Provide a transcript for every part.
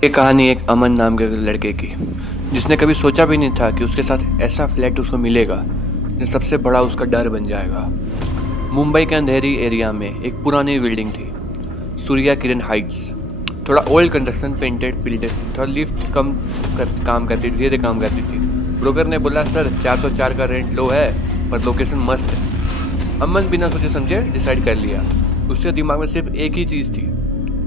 ये कहानी एक अमन नाम के लड़के की, जिसने कभी सोचा भी नहीं था कि उसके साथ ऐसा फ्लैट उसको मिलेगा जो सबसे बड़ा उसका डर बन जाएगा। मुंबई के अंधेरी एरिया में एक पुरानी बिल्डिंग थी, सूर्या किरण हाइट्स। थोड़ा ओल्ड कंस्ट्रक्शन, पेंटेड बिल्डिंग, थोड़ा लिफ्ट काम करती, धीरे काम करती थी। ब्रोकर ने बोला, सर 404 का रेंट लो है पर लोकेशन मस्त है। अमन बिना सोचे समझे डिसाइड कर लिया। उसके दिमाग में सिर्फ एक ही चीज़ थी,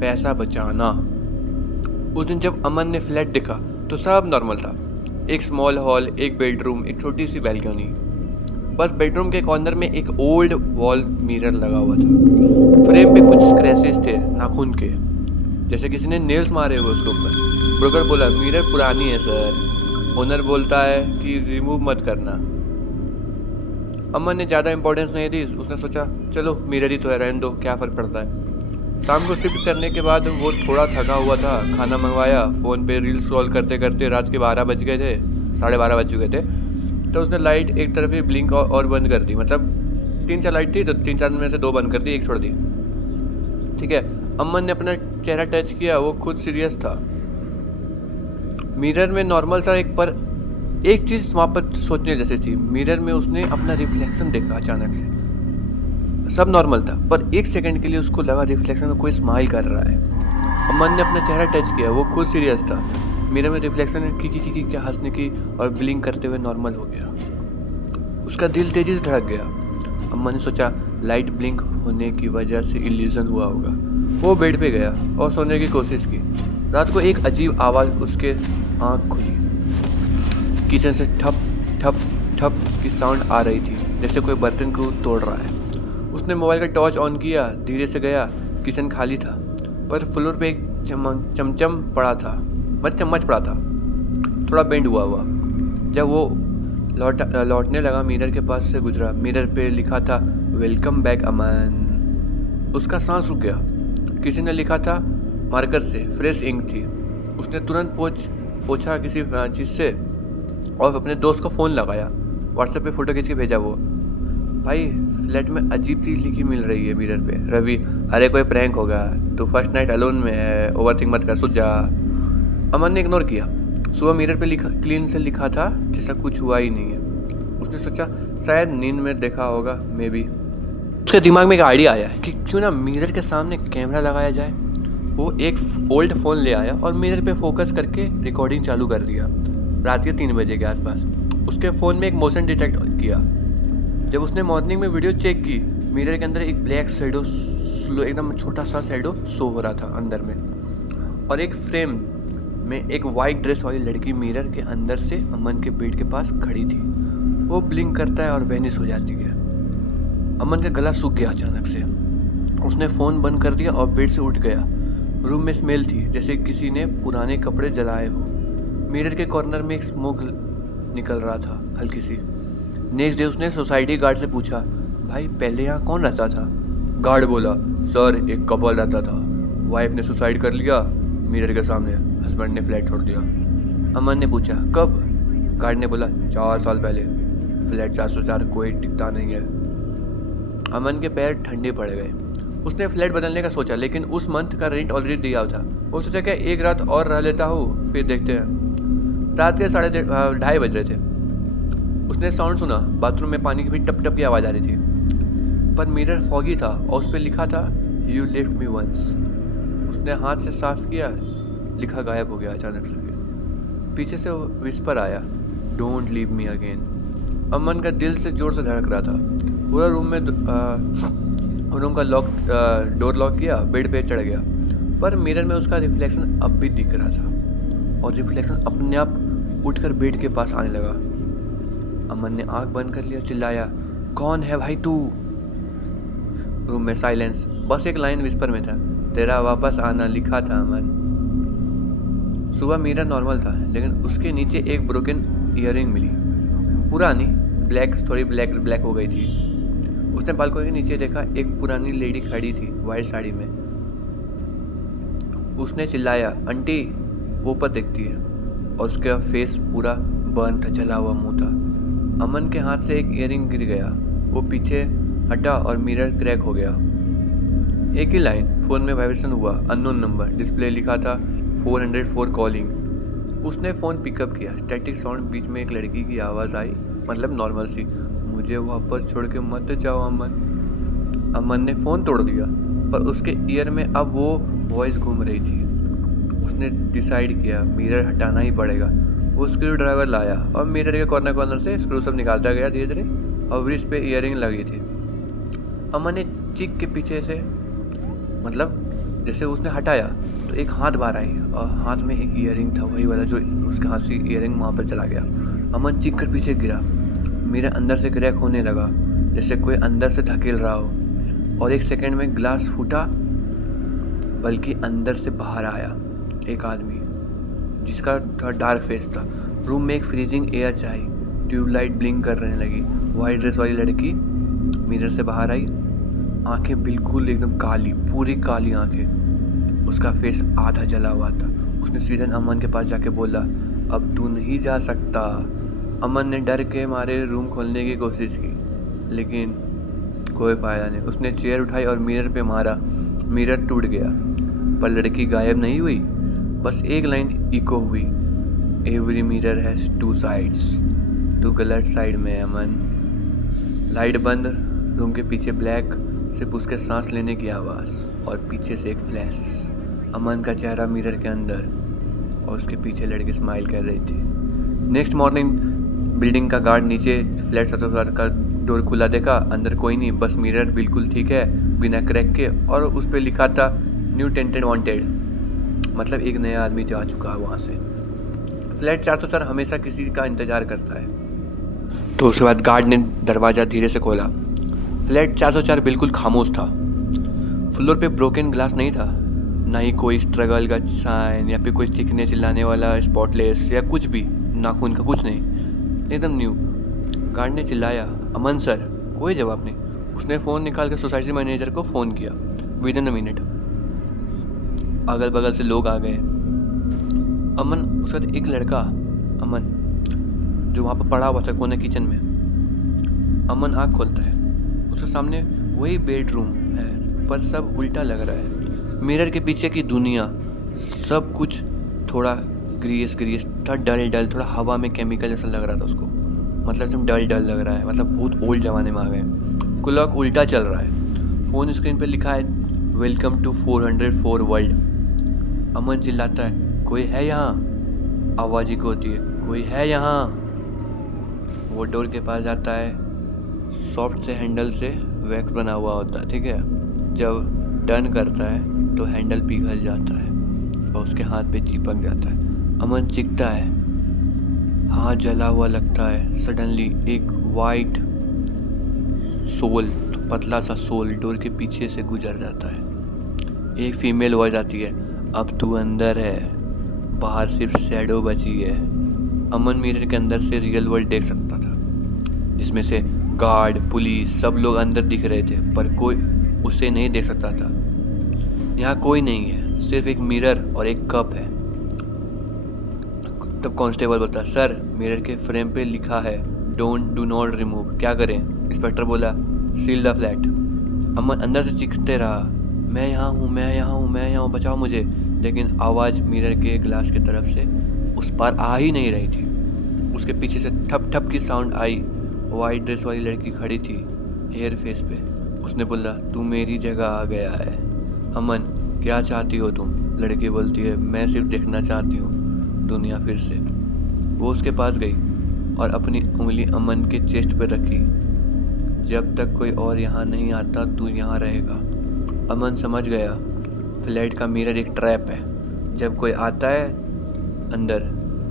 पैसा बचाना। उस दिन जब अमन ने फ्लैट देखा तो सब नॉर्मल था। एक स्मॉल हॉल, एक बेडरूम, एक छोटी सी बैल्कनी। बस बेडरूम के कॉर्नर में एक ओल्ड वॉल मिरर लगा हुआ था। फ्रेम पे कुछ स्क्रैचेस थे नाखून के, जैसे किसी ने नेल्स मारे हुए उसके ऊपर। ब्रोकर बोला, मिरर पुरानी है सर। ओनर बोलता है कि रिमूव मत करना। अमन ने ज़्यादा इंपॉर्टेंस नहीं दी। उसने सोचा चलो मिरर ही तो है, रहने दो, क्या फ़र्क पड़ता है। शाम को शिफ्ट करने के बाद वो थोड़ा थका हुआ था। खाना मंगवाया, फ़ोन पे रील स्क्रॉल करते करते रात के 12 बज गए थे, 12:30 बज चुके थे। तो उसने लाइट एक तरफ ही ब्लिंक और बंद कर दी। मतलब 3-4 लाइट थी तो 3-4 में से 2 बंद कर दी, एक छोड़ दी। ठीक है। अमन ने अपना चेहरा टच किया, वो खुद सीरियस था। मिरर में नॉर्मल सा एक चीज़ वहाँ पर सोचने जैसी थी। मिरर में उसने अपना रिफ्लेक्शन देखा अचानक से। सब नॉर्मल था पर एक सेकंड के लिए उसको लगा रिफ्लेक्शन में कोई स्माइल कर रहा है। अमन ने अपना चेहरा टच किया, वो खुद सीरियस था। मिरर में रिफ्लेक्शन की क्या हंसने की और ब्लिंक करते हुए नॉर्मल हो गया। उसका दिल तेजी से धड़क गया। अमन ने सोचा लाइट ब्लिंक होने की वजह से इल्यूजन हुआ होगा। वो बेड पे गया और सोने की कोशिश की। रात को एक अजीब आवाज़ उसके आँख खुली। किचन से ठप ठप ठप की साउंड आ रही थी, जैसे कोई बर्तन को तोड़ रहा है। उसने मोबाइल का टॉर्च ऑन किया, धीरे से गया। किचन खाली था पर फ्लोर पे एक चमचम पड़ा था, चम्मच पड़ा था, थोड़ा बेंड हुआ हुआ। जब वो लौटने लगा, मिरर के पास से गुजरा। मिरर पे लिखा था, वेलकम बैक अमन। उसका सांस रुक गया। किसी ने लिखा था मार्कर से, फ्रेश इंक थी। उसने तुरंत पोछा किसी चीज़ से और अपने दोस्त को फ़ोन लगाया। व्हाट्सएप पे फ़ोटो खींच के भेजा। वो भाई, फ्लैट में अजीब सी लिखी मिल रही है मिरर पे। रवि, अरे कोई प्रैंक होगा, तो फर्स्ट नाइट अलोन में है, ओवरथिंक मत कर, सो जा। अमन ने इग्नोर किया। सुबह मिरर पे क्लीन से लिखा था, जैसा कुछ हुआ ही नहीं है। उसने सोचा शायद नींद में देखा होगा, मे बी। उसके दिमाग में एक आइडिया आया कि क्यों ना मिरर के सामने कैमरा लगाया जाए। वो एक ओल्ड फ़ोन ले आया और मिरर पे फोकस करके रिकॉर्डिंग चालू कर दिया। रात के 3 बजे के आसपास उसके फ़ोन में एक मोशन डिटेक्ट किया। जब उसने मॉर्निंग में वीडियो चेक की, मिरर के अंदर एक ब्लैक शैडो, एकदम छोटा सा शैडो शो हो रहा था अंदर में। और एक फ्रेम में एक वाइट ड्रेस वाली लड़की मिरर के अंदर से अमन के बेड के पास खड़ी थी। वो ब्लिंक करता है और वेनिश हो जाती है। अमन का गला सूख गया अचानक से। उसने फ़ोन बंद कर दिया और बेड से उठ गया। रूम में स्मेल थी, जैसे किसी ने पुराने कपड़े जलाए हो। मिरर के कॉर्नर में एक स्मोक निकल रहा था, हल्की सी। नेक्स्ट डे उसने सोसाइटी गार्ड से पूछा, भाई पहले यहाँ कौन रहता था? गार्ड बोला, सर एक कपल रहता था, वाइफ ने सुसाइड कर लिया मिरर के सामने, हस्बैंड ने फ्लैट छोड़ दिया। अमन ने पूछा, कब? गार्ड ने बोला, 4 साल पहले। फ्लैट 404 कोई टिकता नहीं है। अमन के पैर ठंडे पड़ गए। उसने फ्लैट बदलने का सोचा, लेकिन उस मंथ का रेंट ऑलरेडी दिया था। वो सोचा क्या एक रात और रह लेता हूँ, फिर देखते हैं। रात के 2:30 बज रहे थे। उसने साउंड सुना, बाथरूम में पानी की भी टप टप की आवाज़ आ रही थी। पर मिरर फॉगी था और उस पर लिखा था, यू लेफ्ट मी वंस। उसने हाथ से साफ किया, लिखा गायब हो गया अचानक से। पीछे से विस्पर आया, डोंट लीव मी अगेन। अमन का दिल से ज़ोर से धड़क रहा था। पूरा रूम का डोर लॉक किया, बेड पे चढ़ गया। पर मिरर में उसका रिफ्लेक्शन अब भी दिख रहा था और रिफ्लेक्शन अपने आप उठकर बेड के पास आने लगा। अमन ने आंख बंद कर लिया, चिल्लाया, कौन है भाई तू? रूम में साइलेंस। बस एक लाइन विस्पर में था, तेरा वापस आना लिखा था अमन। सुबह मिरर नॉर्मल था, लेकिन उसके नीचे एक ब्रोकन ईयरिंग मिली, पुरानी, थोड़ी ब्लैक हो गई थी। उसने बालकनी के नीचे देखा, एक पुरानी लेडी खड़ी थी वाइट साड़ी में। उसने चिल्लाया, आंटी, वो ऊपर देखती है। और उसका फेस पूरा बर्न था, जला हुआ मुंह था। अमन के हाथ से एक ईयरिंग गिर गया। वो पीछे हटा और मिरर क्रैक हो गया। एक ही लाइन। फ़ोन में वाइब्रेशन हुआ, अननोन नंबर। डिस्प्ले लिखा था 404 कॉलिंग। उसने फ़ोन पिकअप किया। स्टैटिक साउंड, बीच में एक लड़की की आवाज़ आई, मतलब नॉर्मल सी, मुझे वापस छोड़ के मत जाओ अमन। अमन ने फ़ोन तोड़ दिया, पर उसके ईयर में अब वो वॉइस घूम रही थी। उसने डिसाइड किया मिरर हटाना ही पड़ेगा। वो स्क्रू ड्राइवर लाया और मिरर के कॉर्नर से स्क्रू सब निकालता गया धीरे धीरे, और व्रिस्ट पे ईयरिंग लगी थी। अमन ने चिक के पीछे से, मतलब जैसे उसने हटाया तो एक हाथ बाहर आई और हाथ में एक ईयरिंग था, वही वाला जो उसके हाथ से ईयरिंग वहाँ पर चला गया। अमन चिक कर पीछे गिरा। मिरर अंदर से क्रैक होने लगा, जैसे कोई अंदर से धकेल रहा हो, और एक सेकंड में ग्लास फूटा, बल्कि अंदर से बाहर आया एक आदमी जिसका थोड़ा डार्क फेस था। रूम में एक फ्रीजिंग एयर छाई, ट्यूबलाइट ब्लिंक करने लगी। वाइट ड्रेस वाली लड़की मिरर से बाहर आई, आंखें बिल्कुल एकदम काली, पूरी काली आंखें। उसका फेस आधा जला हुआ था। उसने सीधे अमन के पास जाके बोला, अब तू नहीं जा सकता। अमन ने डर के मारे रूम खोलने की कोशिश की, लेकिन कोई फ़ायदा नहीं। उसने चेयर उठाई और मिरर पे मारा। मिरर टूट गया, पर लड़की गायब नहीं हुई। बस एक लाइन इको हुई, every mirror has two sides. तू गलत साइड में है अमन। लाइट बंद। रूम के पीछे ब्लैक, सिर्फ उसके सांस लेने की आवाज़, और पीछे से एक फ्लैश। अमन का चेहरा मिरर के अंदर, और उसके पीछे लड़की स्माइल कर रही थी। नेक्स्ट मॉर्निंग बिल्डिंग का गार्ड नीचे फ्लैट 7 का डोर खुला देखा, अंदर कोई नहीं, बस मिरर बिल्कुल ठीक है बिना क्रैक के, और उस पर लिखा था न्यू टेंटेड वांटेड, मतलब एक नया आदमी जा चुका है वहाँ से। फ्लैट 404 हमेशा किसी का इंतज़ार करता है। तो उसके बाद गार्ड ने दरवाज़ा धीरे से खोला। फ्लैट 404 बिल्कुल खामोश था। फ्लोर पे ब्रोकन ग्लास नहीं था, ना ही कोई स्ट्रगल का साइन या फिर कोई चीखने चिल्लाने वाला स्पॉटलेस या कुछ भी, नाखून का कुछ नहीं, एकदम न्यू। गार्ड ने चिल्लाया, अमन सर। कोई जवाब नहीं। उसने फ़ोन निकाल कर सोसाइटी मैनेजर को फ़ोन किया। विदिन अ मिनट अगल बगल से लोग आ गए। अमन, उसका एक लड़का अमन जो वहाँ पर पड़ा हुआ था कोने किचन में। अमन आँख खोलता है, उसके सामने वही बेडरूम है, पर सब उल्टा लग रहा है। मिरर के पीछे की दुनिया, सब कुछ थोड़ा ग्रीस था, डल, थोड़ा हवा में केमिकल जैसा लग रहा था उसको, मतलब एकदम डल लग रहा है, मतलब बहुत ओल्ड ज़माने में आ गए। क्लॉक उल्टा चल रहा है। फ़ोन स्क्रीन पे लिखा है वेलकम टू 404 वर्ल्ड। अमन चिल्लाता है, कोई है यहाँ? आवाज़ ही को होती है, कोई है यहाँ? वो डोर के पास जाता है। सॉफ्ट से हैंडल से वैक्स बना हुआ होता है, ठीक है। जब टर्न करता है तो हैंडल पिघल जाता है और उसके हाथ पे चिपक जाता है। अमन चीखता है, हाथ जला हुआ लगता है। सडनली एक वाइट सोल, पतला सा सोल डोर के पीछे से गुजर जाता है। एक फीमेल वॉइस आती है, अब तू अंदर है, बाहर सिर्फ शैडो बची है। अमन मिरर के अंदर से रियल वर्ल्ड देख सकता था, जिसमें से गार्ड, पुलिस, सब लोग अंदर दिख रहे थे, पर कोई उसे नहीं देख सकता था। यहाँ कोई नहीं है, सिर्फ एक मिरर और एक कप है। तब कांस्टेबल बोलता, सर मिरर के फ्रेम पे लिखा है डू नॉट रिमूव, क्या करें? इंस्पेक्टर बोला, सील द फ्लैट। अमन अंदर से चीखते रहा, मैं यहाँ हूँ, बचाओ मुझे। लेकिन आवाज़ मिरर के ग्लास की तरफ से उस पार आ ही नहीं रही थी। उसके पीछे से ठप ठप की साउंड आई। वाइट ड्रेस वाली लड़की खड़ी थी, हेयर फेस पे। उसने बोला, तू मेरी जगह आ गया है। अमन, क्या चाहती हो तुम? लड़की बोलती है, मैं सिर्फ देखना चाहती हूँ दुनिया फिर से। वो उसके पास गई और अपनी उंगली अमन के चेस्ट पर रखी। जब तक कोई और यहाँ नहीं आता तू यहाँ रहेगा। अमन समझ गया, फ्लैट का मिरर एक ट्रैप है। जब कोई आता है अंदर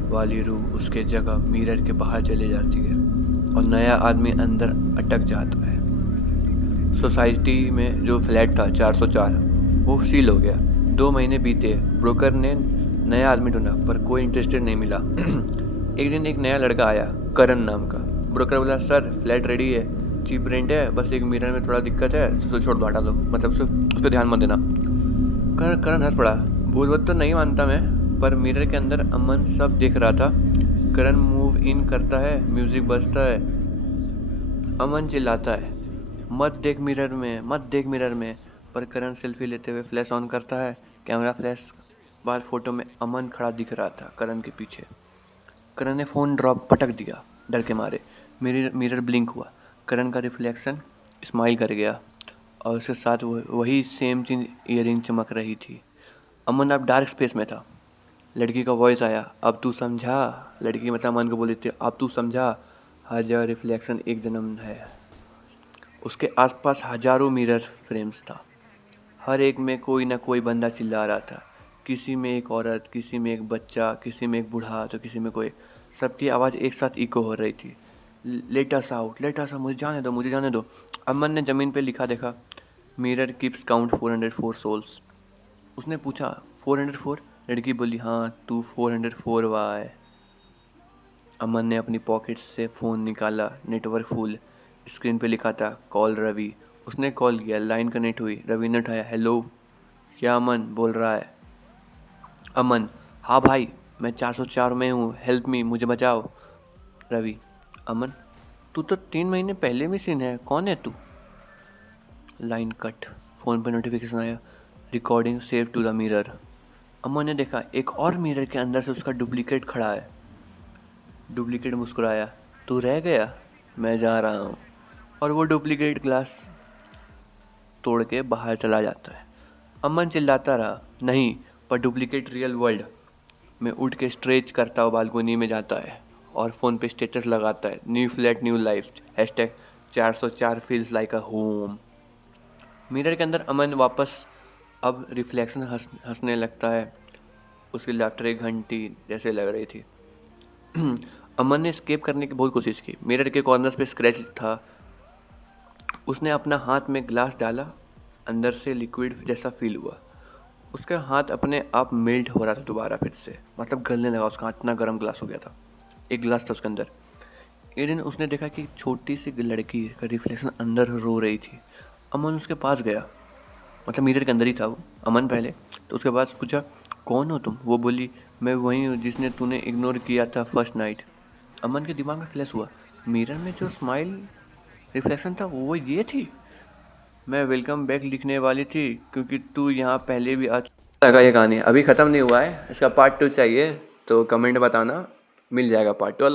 वाली रूह उसके जगह मिरर के बाहर चली जाती है और नया आदमी अंदर अटक जाता है। सोसाइटी में जो फ्लैट था 404 वो सील हो गया। 2 महीने बीते, ब्रोकर ने नया आदमी ढूंढा पर कोई इंटरेस्टेड नहीं मिला। एक दिन एक नया लड़का आया, करण नाम का। ब्रोकर बोला, सर फ्लैट रेडी है, चीप रेंट है, बस एक मिरर में थोड़ा दिक्कत है, तो छोड़ दो, हटा दो, मतलब उस पर ध्यान मत देना। करण हंस पड़ा, भूल तो नहीं मानता मैं, पर मिरर के अंदर अमन सब देख रहा था। करण मूव इन करता है, म्यूजिक बजता है। अमन चिल्लाता है, मत देख मिरर में। पर करण सेल्फी लेते हुए फ्लैश ऑन करता है, कैमरा फ्लैश बार फ़ोटो में अमन खड़ा दिख रहा था करण के पीछे। करण ने फ़ोन ड्रॉप पटक दिया डर के मारे। मेरी मिरर ब्लिंक हुआ। करण का रिफ्लेक्शन स्माइल कर गया और उसके साथ वही सेम चीज़ ईयरिंग चमक रही थी। अमन अब डार्क स्पेस में था। लड़की का वॉइस आया, अब तू समझा। लड़की मतलब अमन को बोली थी, अब तू समझा, हर जगह रिफ्लेक्शन एक जन्म है। उसके आसपास हजारों मिरर फ्रेम्स था। हर एक में कोई ना कोई बंदा चिल्ला रहा था। किसी में एक औरत, किसी में एक बच्चा, किसी में एक बूढ़ा, तो किसी में कोई। सबकी आवाज़ एक साथ इको हो रही थी। Let us out, let us out, मुझे जाने दो, मुझे जाने दो। अमन ने ज़मीन पे लिखा देखा, मिरर कीप्स काउंट 404 सोल्स। उसने पूछा 404? लड़की बोली, हाँ तू 404 हुआ है। अमन ने अपनी पॉकेट से फ़ोन निकाला, नेटवर्क फुल। स्क्रीन पे लिखा था कॉल रवि। उसने कॉल किया, लाइन कनेक्ट हुई। रवि ने उठाया, हेलो। क्या अमन बोल रहा है? अमन, हाँ भाई, मैं 404 में हूँ, हेल्प मी, मुझे बचाओ। रवि, अमन, तू तो 3 महीने पहले मिसिंग है, कौन है तू? Line cut. फ़ोन पर नोटिफिकेशन आया, recording save to the mirror. Aman ने देखा एक और मिरर के अंदर से उसका डुप्लीकेट खड़ा है। डुप्लीकेट मुस्कुराया, तू रह गया, मैं जा रहा हूँ। और वो डुप्लीकेट ग्लास तोड़ के बाहर चला जाता है। अमन चिल्लाता रहा, नहीं, पर डुप्लीकेट रियल वर्ल्ड में उठ के स्ट्रेच करता हुआ बालकोनी में जाता है और फ़ोन पे स्टेटस लगाता है, new flat new life, hashtag 404 feels like a home. Mirror के अंदर अमन वापस अब रिफ्लेक्शन हंसने लगता है। उसकी लाफ्टर एक घंटी जैसे लग रही थी। अमन ने एस्केप करने की बहुत कोशिश की। मिरर के कॉर्नर्स पे स्क्रैच था। उसने अपना हाथ में ग्लास डाला, अंदर से लिक्विड जैसा फील हुआ। उसका हाथ अपने आप मेल्ट हो रहा था दोबारा फिर से, मतलब गलने लगा उसका हाथ, इतना गर्म ग्लास हो गया था। एक ग्लास था उसके अंदर। एक दिन उसने देखा कि छोटी सी लड़की का रिफ्लेक्शन अंदर रो रही थी। अमन उसके पास गया, मतलब मिरर के अंदर ही था वो, अमन पहले। तो उसके पास पूछा, कौन हो तुम? वो बोली, मैं वही हूँ जिसने तूने इग्नोर किया था फर्स्ट नाइट। अमन के दिमाग में फ्लैश हुआ, मिरर में जो स्माइल रिफ्लेक्शन था वो ये थी। मैं वेलकम बैक लिखने वाली थी क्योंकि तू यहाँ पहले भी आ चुका लगा। ये कहानी अभी ख़त्म नहीं हुआ है, इसका पार्ट 2 चाहिए तो कमेंट बताना, मिल जाएगा पार्ट 2।